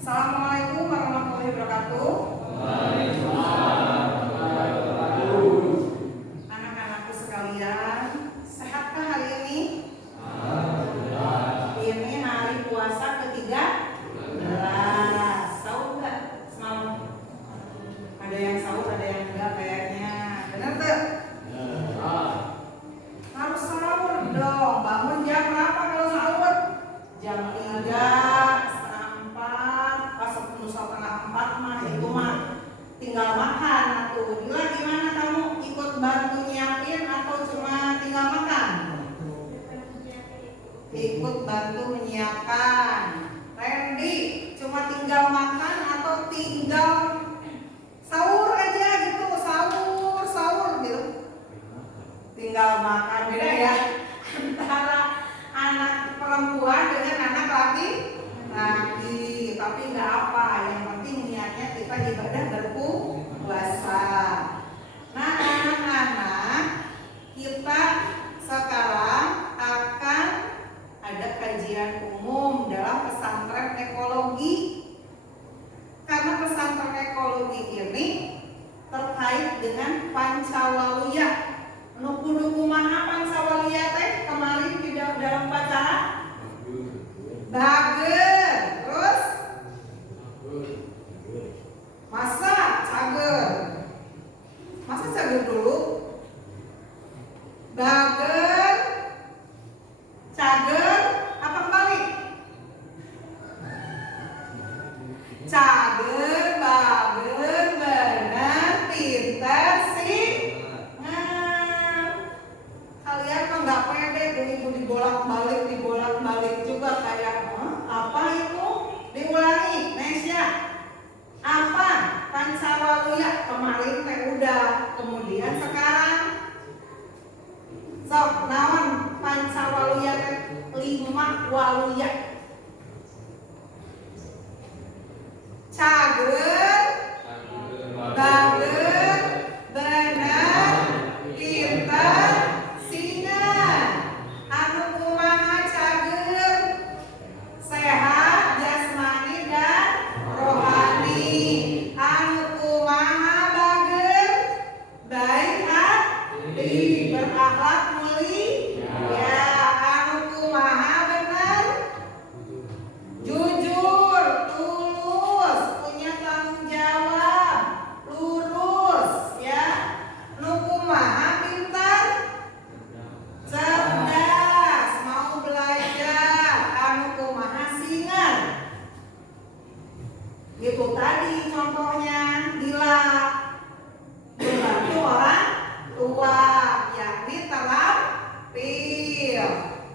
Assalamualaikum warahmatullahi wabarakatuh. Anak-anakku sekalian, sehatkah hari ini? Ini hari puasa ke-13. Sahur nggak semalam? Ada yang sahur, ada yang enggak kayaknya. Benar tuh? Harus sahur dong. Bangun jam berapa kalau sahur? Jam 3:30, 4 mah itu mah tinggal makan tuh. Dila gimana, kamu ikut bantu nyiapin atau cuma tinggal makan? Ikut bantu menyiapkan. Randy cuma tinggal makan atau tinggal sahur aja gitu, sahur gitu. Tinggal makan, beda ya antara anak perempuan dengan anak laki-laki. Tapi nggak apa, yang penting niatnya kita ibadah berpuasa. Nah anak-anak, kita sekarang akan ada kajian umum dalam pesantren ekologi. Karena pesantren ekologi ini terkait dengan Pancawaluya. Nu kumaha Pancawaluya teh kemarin di dalam upacara? Bager. Terus masa cager dulu? Bager, cager, apa kembali? Cager, bager, benar, pintar sih. Kalian mah nggak pede, begitu dibolak-balik juga kayak apa itu? Diulangi, Nesya. Apa? Pancawaluya kemarin teh udah, kemudian sekarang sok naon Pancawaluya teh 5 waluya. Cager, bager, bener, pintar, singan. Anu kumaha cager? Sehat jasmani dan rohani. Anu kumaha bager? Baik hati, berakhlak mulia. Anu kumaha bener? Jujur, tulus, punya tanggung jawab, lurus, ya. Anu kumaha pintar? Cerdas, mau belajar. Anu kumaha singan. Itu tadi contohnya. Dila membantu orang tua, yakni terampil.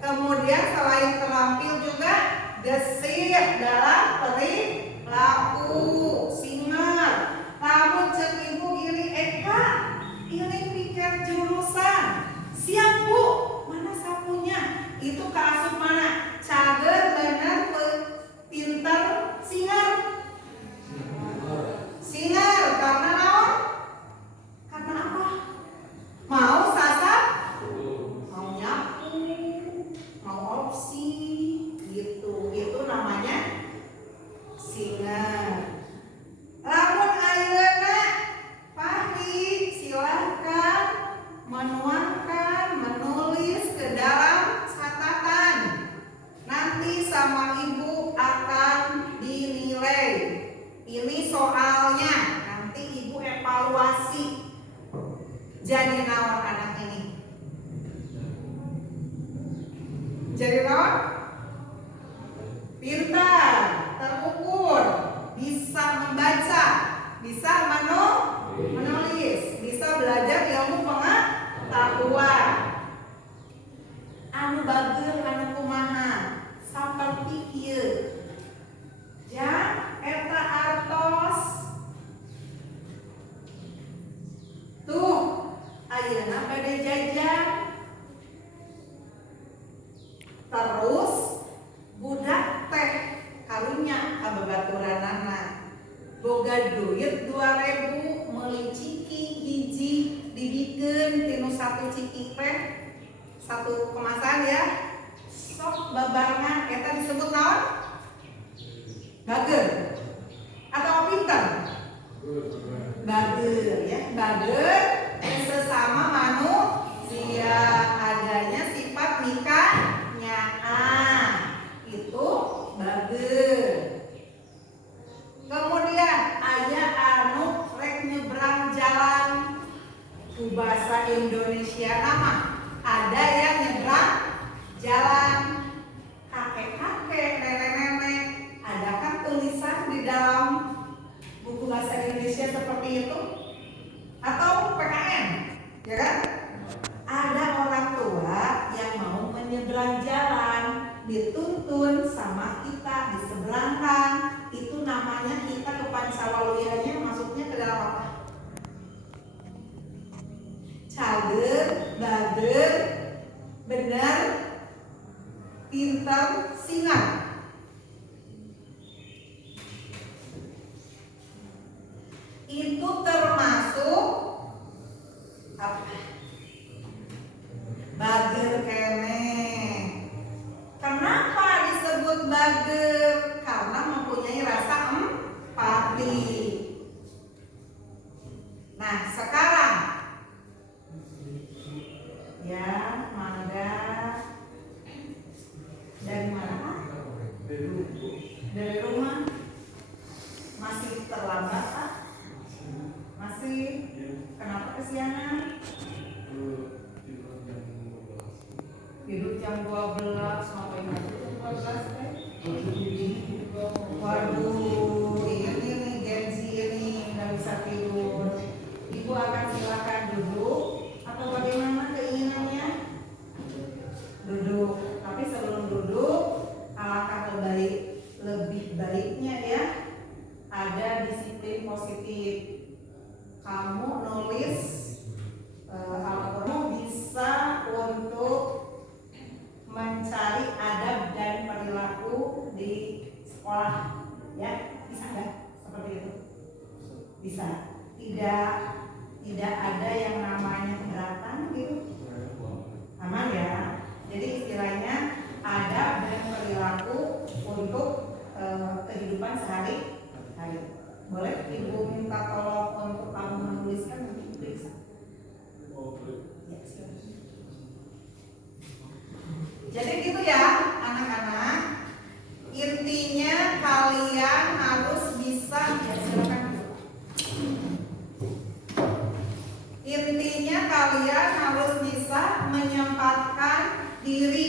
Kemudian selain terampil juga gesit dalam perilaku, singer. Kamu cek ibu ini Eka, ini pikir jurusan. Siap bu, mana sapunya? Itu keasup mana? Cager, bener, pinter, singer. Singer, karena naon? Karena apa? Mau sasap? Mau nyapu? Mau opsi? Gitu, itu namanya singer. Lamun ayeuna Fahri, silahkan menuangkan, menulis ke dalam catatan. Nanti sama ibu akan dinilai. Ini soalnya, nanti ibu evaluasi. Jadi naon anak ini? Jadi naon? Pintar, terukur, bisa membaca, bisa menulis, bisa belajar ilmu pengetahuan. Anu bager, anu kumaha? Saperti ieu. Ya, eta artos. Tuh, ayeuna pada jajan. Terus budak teh karunya kababaturanana. Boga duit 2.000 meuli ciki hiji dibikeun tinu 1 ciki teh 1 kemasan ya. Sok babarengan eta disebut naon? Bager. bager sesama manusia, adanya sifat mikanyaan, itu bager. Kemudian aya anu rek nyebrang jalan, ku bahasa Indonesia nama ada yang nyebrang jalan, kakek-kakek, nenek-nenek. Ada kan tulisan di dalam buku bahasa Indonesia seperti itu? Atau PKN, ya kan? Ada orang tua yang mau menyeberang jalan, dituntun sama kita, diseberangkan. Itu namanya kita ke pancawaluyanya masuknya ke dalam apa? Cager, bager, benar, pintar, singan. Itu termasuk apa? Bager kene. Kenapa disebut bager? Karena mempunyai rasa empati. Nah, sekarang ya, mangga dari mana? Dari rumah. Masih terlambat, Pak? Masih? Kenapa kesiangan? Tidur jam 12, ngapain aja jam 12 teh? Waduh, ini nih Gen Z ini nggak bisa tidur. Ibu akan silakan duduk atau bagaimana keinginannya? Duduk. Tapi sebelum duduk, alangkah lebih baiknya ya ada disiplin positif. Kamu nulis kamu bisa untuk mencari adab dan perilaku di sekolah, ya bisa nggak seperti itu? Bisa. Tidak ada yang namanya keberatan gitu. Aman ya. Jadi istilahnya adab dan perilaku untuk kehidupan sehari-hari. Boleh Ibu minta tolong untuk kamu menuliskan, bisa? Ya, jadi gitu ya anak-anak. Intinya kalian harus bisa, ya silakan. Intinya kalian harus bisa menyempatkan diri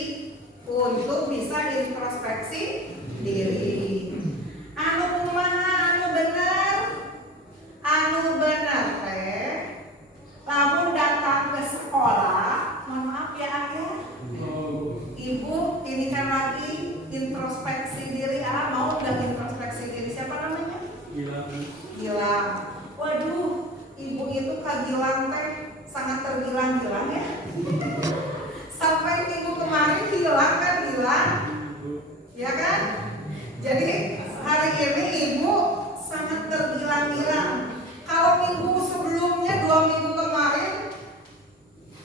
untuk bisa introspeksi diri. Anu kumaha anu bener teh lamun datang ke sekolah, mohon maaf ya ayah, ibu ini kan lagi introspeksi diri. Mau udah introspeksi diri, siapa namanya? Gilang. Waduh, ibu itu kagilang teh sangat tergilang-gilang ya. Sampai minggu kemarin hilang kan, ya kan? Jadi hari ini ibu sangat tergilang-gilang. Kalau minggu sebelumnya, 2 minggu kemarin,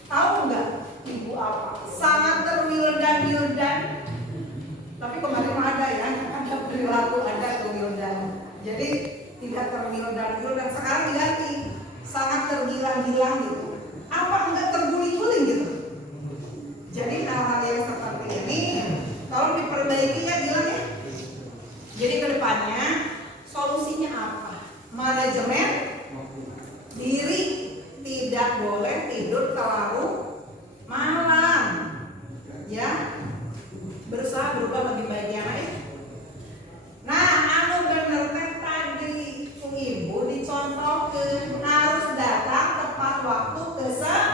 tahu nggak ibu apa? Sangat terwildan-wildan. Tapi kemarin ada ya, ada perilaku, ada kewildan. Jadi tidak terwildan-wildan. Sekarang diganti sangat tergilang-gilang gitu. Apa enggak terguling-guling gitu? Jadi hal-hal yang seperti ini tolong diperbaiki ya, Gilang ya. Jadi kedepannya solusinya apa? Manajemen diri, tidak boleh tidur terlalu malam, ya. Berusaha berubah lebih baik ya, Mak. Nah, anu bener teh tadi ibu dicontohkeun harus datang tepat waktu ke sekolah.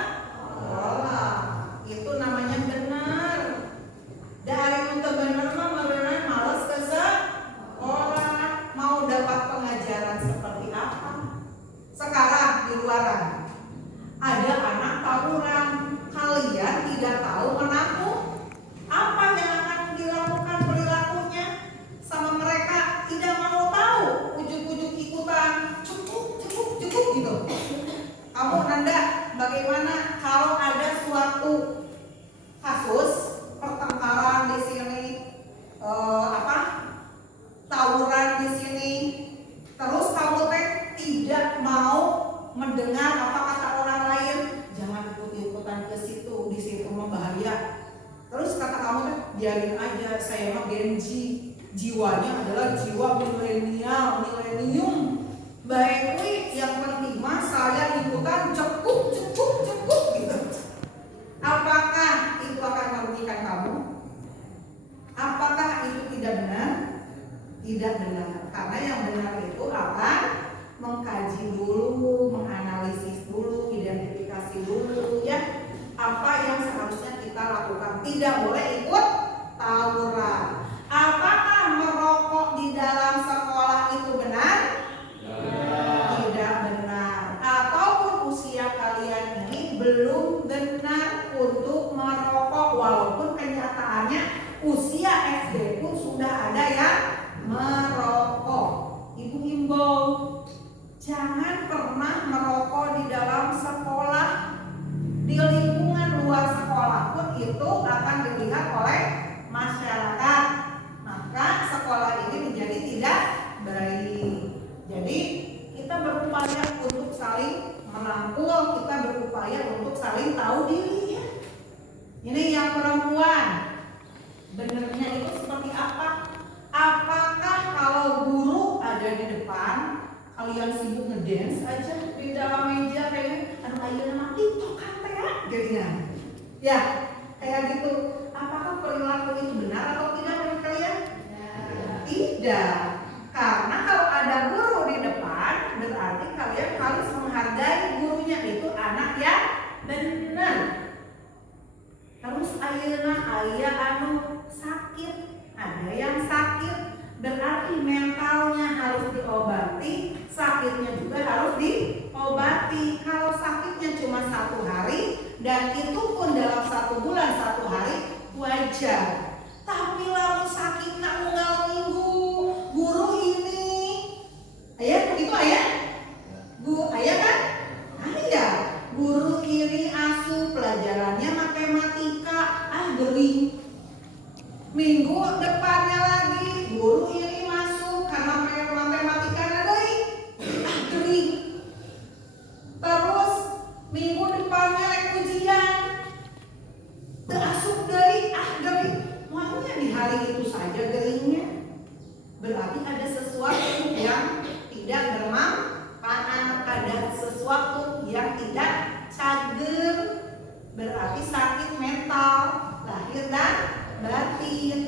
jiwanya adalah jiwa milenium. Baik, yang penting mah saya ikutan cekuk gitu. Apakah itu akan merugikan kamu? Apakah itu tidak benar? Tidak benar. Karena yang benar itu akan mengkaji dulu, menganalisis dulu, identifikasi dulu ya. Apa yang seharusnya kita lakukan? Tidak boleh ikut tawuran. Apakah merokok di dalam sekolah itu benar? Tidak benar. Ataupun usia kalian ini belum benar untuk merokok, walaupun kenyataannya usia SD pun sudah ada yang merokok. Ibu himbau, jangan pernah merokok di dalam sekolah. Di lingkungan luar sekolah pun itu akan dilihat oleh masyarakat. Maka sekolah ini menjadi tidak baik. Jadi kita berupaya untuk saling merangkul, kita berupaya untuk saling tahu diri ya. Ini yang perempuan, benernya itu seperti apa? Apakah kalau guru ada di depan, kalian sibuk ngedance aja di dalam meja kayaknya, aduh ayo nama tiktokan teh jadinya. Ya, kayak gitu. Apakah perilaku itu benar atau tidak menurut kalian? Tidak. Karena kalau ada guru di depan, berarti kalian harus menghargai gurunya, itu anak yang benar. Terus ayeuna aya anu sakit, ada yang sakit, berarti mentalnya harus diobati, sakitnya juga harus diobati. Kalau sakitnya cuma 1 hari dan itu pun dalam 1 bulan 1 hari, wajar. Tapi lalu sakitnya unggal minggu, guru ini, ayah begitu ayah? Ayah kan? Ayah, guru ini asuh pelajarannya matematika, gering. Minggu depannya lagi guru ini masuk karena matematika deui, gering. Terus minggu depannya rek ujian, teu asup deui, gering. Makanya di hari itu saja geringnya. Berarti ada sesuatu yang tidak bermanfaat, ada sesuatu yang tidak cager. Berarti sakit mental, lahir dan batin.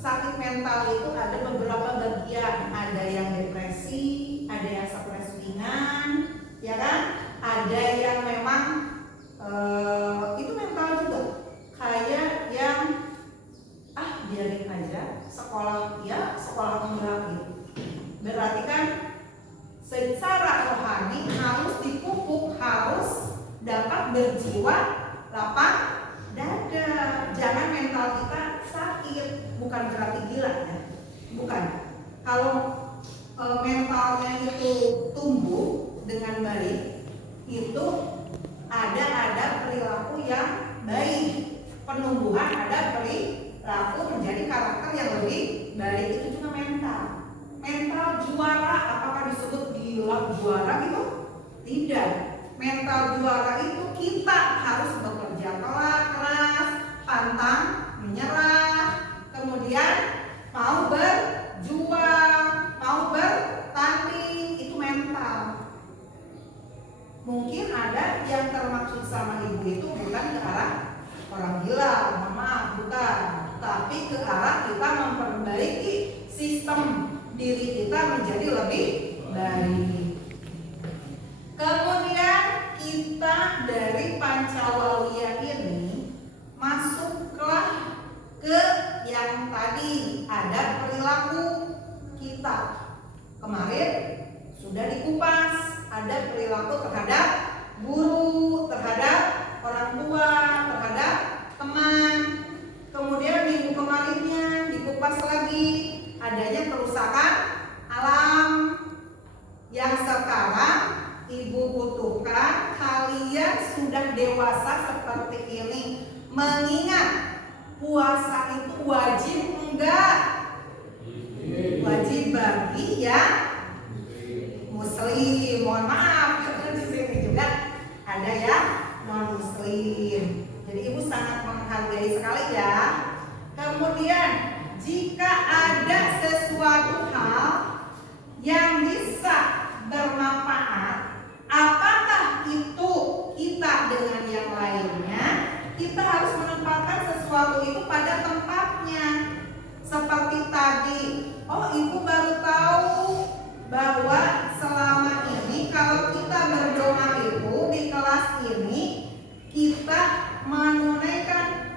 Sakit mental itu ada beberapa bagian, ada yang depresi, ada yang stres ringan, ya kan? Ada yang memang itu mental juga, kayak yang biarin aja sekolah, ya sekolah enggak gitu. Berarti kan secara rohani harus dipupuk, harus dapat berjiwa lapang dada. Jangan mental kita sakit, bukan berarti gila ya, bukan. Kalau mentalnya itu tumbuh dengan baik, itu ada perilaku yang baik, penumbuhan ada perilaku menjadi karakter yang lebih baik. Itu juga mental. Mental juara, apakah disebut gila juara gitu? Tidak. Mental juara itu kita harus bekerja keras, pantang menyerah, kemudian mau berjuang, mau bertanding, itu mental. Mungkin ada yang termaksud sama ibu itu bukan ke arah orang gila, maaf, bukan, tapi ke arah kita memperbaiki sistem diri kita menjadi lebih baik. Kemudian kita dari Pancawawiyah ini masuklah ke yang tadi, ada perilaku kita. Kemarin sudah dikupas, ada perilaku terhadap guru, terhadap orang tua, terhadap teman. Kemudian minggu kemarinnya dikupas lagi, adanya kerusakan alam. Yang sekarang ibu butuhkan kalian sudah dewasa seperti ini, mengingat puasa itu wajib enggak? Wajib bagi yang muslim. Mohon maaf, di sini juga ada yang non muslim. Jadi ibu sangat menghargai sekali ya. Kemudian jika Ibu baru tahu bahwa selama ini kalau kita berdoa itu di kelas ini kita menunaikan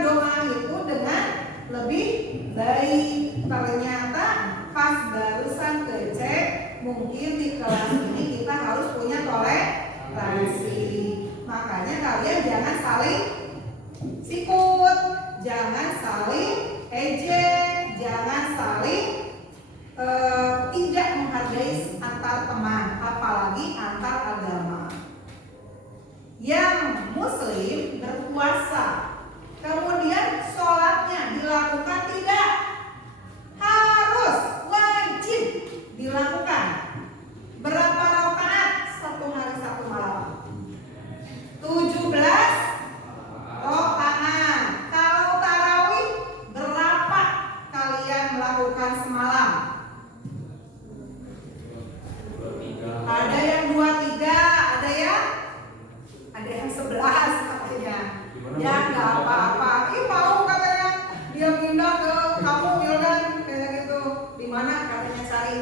doa itu dengan lebih baik. Ternyata pas barusan kecek, mungkin di kelas ini kita harus punya toleransi. Makanya kalian jangan saling sikut, jangan saling ejek, jangan saling tidak menghargai antar teman, apalagi antar agama. Yang muslim berpuasa, kemudian sholatnya dilakukan tidak? Harus, wajib dilakukan. Berapa rakaat satu hari satu malam? 17 rakaat. Kalau tarawih berapa kalian melakukan semalam? Ada yang 23, ada yang 11 katanya. Ya nggak apa-apa. Mau katanya dia pindah ke kamu Wildan kayak gitu. Di mana katanya cari.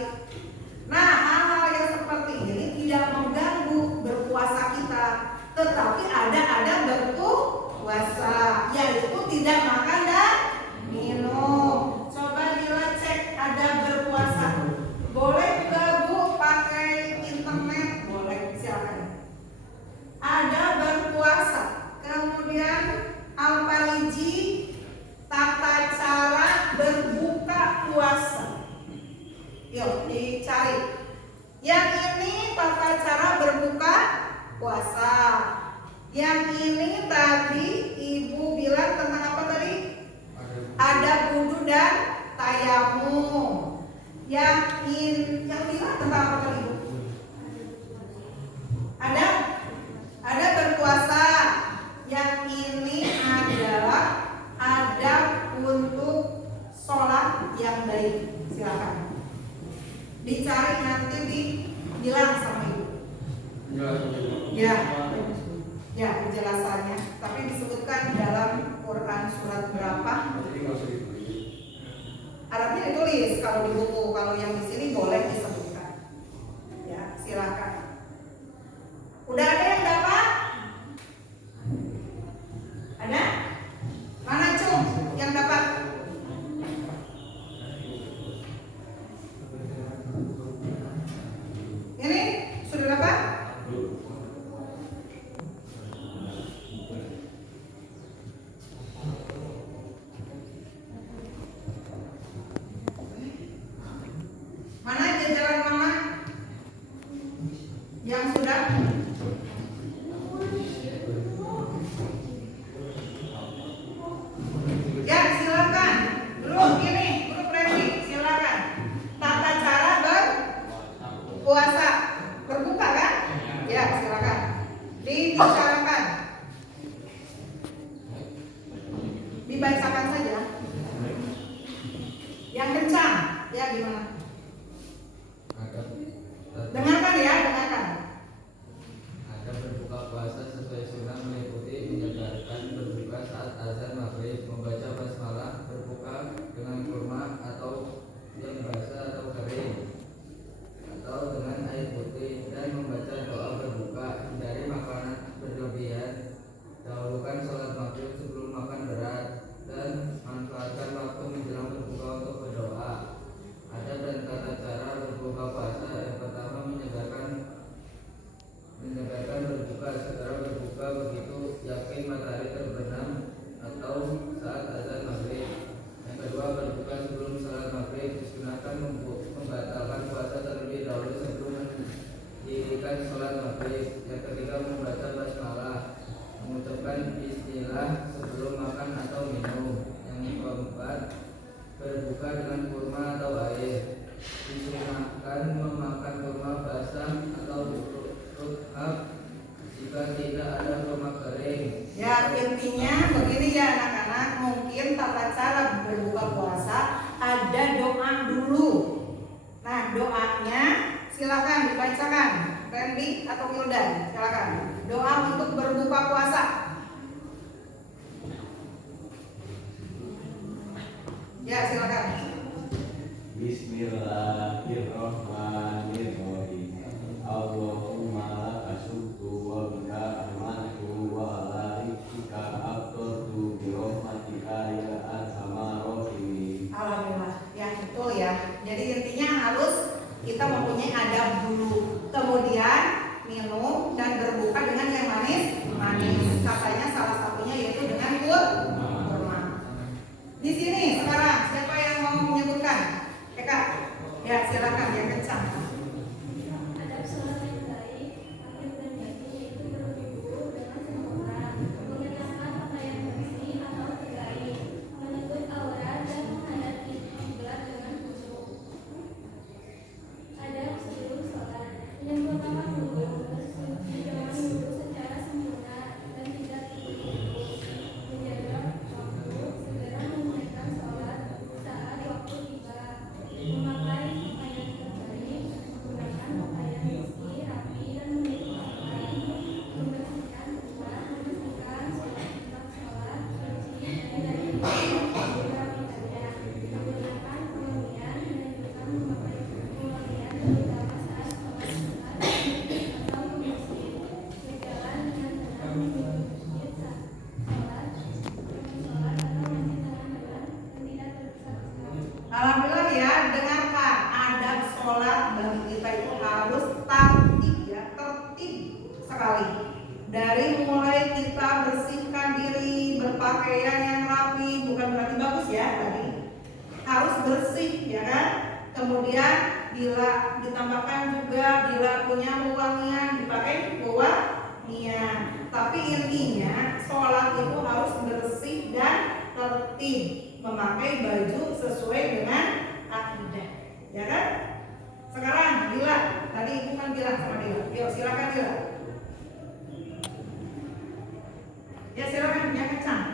Nah, hal-hal yang seperti ini tidak mengganggu berpuasa kita, tetapi ada berpuasa, yaitu tidak makan dan minum. Coba dilacek ada berpuasa. Boleh nggak Bu pakai internet? Boleh, silakan. Ada berpuasa. Kemudian Al-Fariji tata cara berbuka puasa. Yuk dicari. Yang ini tata cara berbuka puasa. Yang ini tadi Ibu bilang tentang apa tadi? Ada wudu dan tayamum. Yang bilang tentang apa tadi Ibu? Ada berpuasa. Yang ini adalah adab untuk sholat yang baik. Silakan dicari, nanti dibilang sama Ibu. Ya penjelasannya. Tapi disebutkan dalam Quran surat berapa? Arabnya ditulis kalau di buku. Kalau yang di sini boleh disebutkan. Ya silakan. Udah ada yang dapat? Ada? Mana Cung yang dapat? Ini sudah dapat? Mana jajaran mana? Yang sudah? Ya silakan. Grup ini, grup Randy, silakan. Tata cara berpuasa, berbuka kan? Ya silakan. Dibicarakan. Dibacakan saja. Yang kencang, ya gimana? Dengarkan ya, dengarkan. Ada berbuka puasa sesuai sunnah meliputi menyegarkan berbuka saat azan maghrib, membaca basmalah, berbuka dengan kurma atau yang basah atau kering, atau dengan air putih, dan membaca doa berbuka. Hindari makanan berlebihan, dahulukan sholat maghrib sebelum makan berat, dan manfaatkan waktu menjelang berbuka untuk berdoa. Ada dan tata cara berbuka puasa. Yang pertama menyegarkan berbuka. Segera berbuka begitu yakin matahari terbenam atau saat azan maghrib. Yang kedua berbuka sebelum salat maghrib. Disunahkan membatalkan puasa terlebih dahulu sebelum mendirikan salat maghrib. Yang ketiga membaca basmalah, mengucapkan bismillah sebelum makan atau minum. Yang keempat berbuka dengan kurma atau air. Disunahkan memakan kurma basah atau ruthab jika tidak ada kurma kering. Ya intinya begini ya anak-anak, mungkin tata cara berbuka puasa ada doa dulu. Nah doanya silakan dibacakan, Randy atau Wildan, silakan. Doa untuk berbuka puasa. Ya silakan. Bismillahirrahmanirrahim. Allahumma laka syukru wa bika amantu wa ala rizqika afdaltu bi rahmatika ya arhamar rahimin. Alhamdulillah, ya betul ya. Jadi intinya harus kita mempunyai adab dulu, kemudian minum dan berbuka dengan yang manis. Katanya salah satunya yaitu dengan kurma. Di sini sekarang siapa yang mau menyebutkan? Eka, ya silakan yang kencang. Adab sholat yang baik, akhir dan batin yaitu berwudu dengan sempurna, mengenakan pakaian bersih atau terbaik, menutup aurat dan menghadap kiblat dengan khusyuk. Adab sebelum sholat, menyempurnakan wudu, menjalankan wudu secara sempurna dan tidak terburu-buru, menjaga waktu, segera menunaikan sholat saat waktu tiba, memakai pakaian terbaik, menggunakan pakaian bersih, rapi, dan menutup aurat, membersihkan rumah, memastikan sholat tempat sholat suci dan dari kerapiannya, menggunakan wangian, menunjukkan memakai wangian terutama saat sholat sunat atau ke masjid, berjalan dengan tenang menuju masjid saat sholat, sholat atau masih dalam jalan dan tidak tergesa-gesa. Alhamdulillah ya, dengarkan adab sholat bagi kita itu harus tertib ya, tertib sekali. Dari mulai kita bersihkan diri, berpakaian yang rapi, bukan berarti bagus ya tadi, harus bersih ya kan. Kemudian bila ditambahkan juga bila punya wewangian dipakai wewangian. Tapi intinya sholat itu harus bersih dan tertib, memakai baju sesuai dengan akidah, ya kan? Sekarang Dila, tadi ibu kan bilang sama Dila, yuk silakan Dila. Ya silakan yang kencang.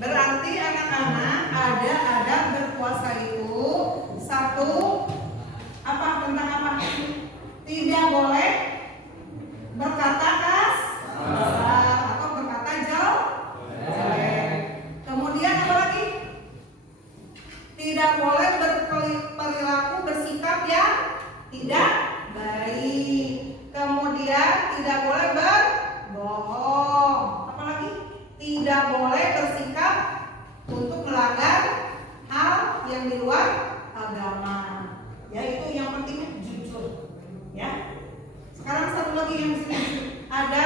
Berarti anak-anak ada adab berpuasa itu satu apa tentang apa? Tidak boleh berkata kasar atau berkata jelek. Kemudian apa lagi? Tidak boleh berperilaku bersikap yang tidak baik. Kemudian tidak boleh berbohong. Apa lagi? Tidak boleh bersikap untuk melanggar hal yang di luar agama. Ya itu yang pentingnya jujur. Ya. Sekarang satu lagi yang di sini ada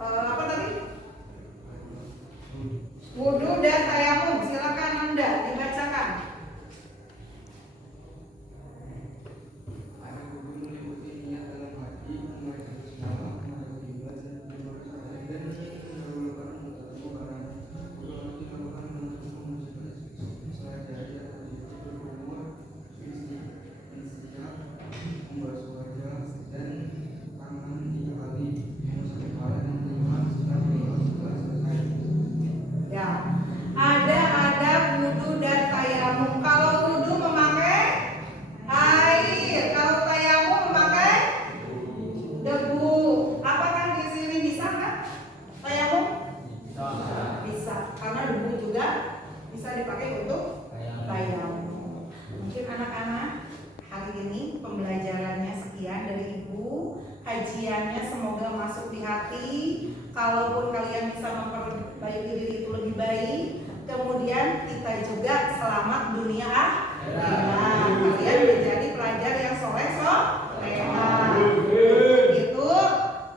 apa tadi? Wudu dan tayamum. Silakan Anda dibacakan. Ada wudu meliputi niat dalam hati, mengajar semalam, mengajar kiblat dan melakukan barang. Wudu dilakukan dengan salat dari atau berumur, bersiap, membasuh wajah dan tangan 3 kali, membasuh kepala dan telinga setelah selesai. Ya. Ada adab wudu dan tayamum. Kalau wudu memakai air, kalau tayamum memakai debu. Apakah di sini bisa kan? Tayamum? Bisa. Karena debu juga bisa dipakai untuk tayamum. Mungkin anak-anak hari ini pembelajarannya sekian dari Ibu. Kajiannya semoga masuk di hati. Kalaupun kalian bisa memperbaiki diri itu lebih baik, kemudian kita juga selamat dunia akhirat. Kalian menjadi pelajar yang soleh-soleha. Itu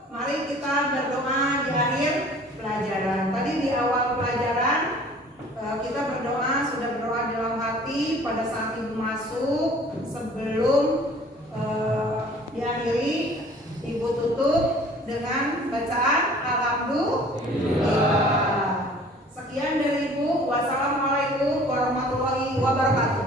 mari kita berdoa di akhir pelajaran. Tadi di awal pelajaran kita berdoa, sudah berdoa dalam hati pada saat Ibu masuk. Sebelum diakhiri, Ibu tutup dengan bacaan Alhamdulillah. Sekian dari Ibu. Wassalamualaikum warahmatullahi wabarakatuh.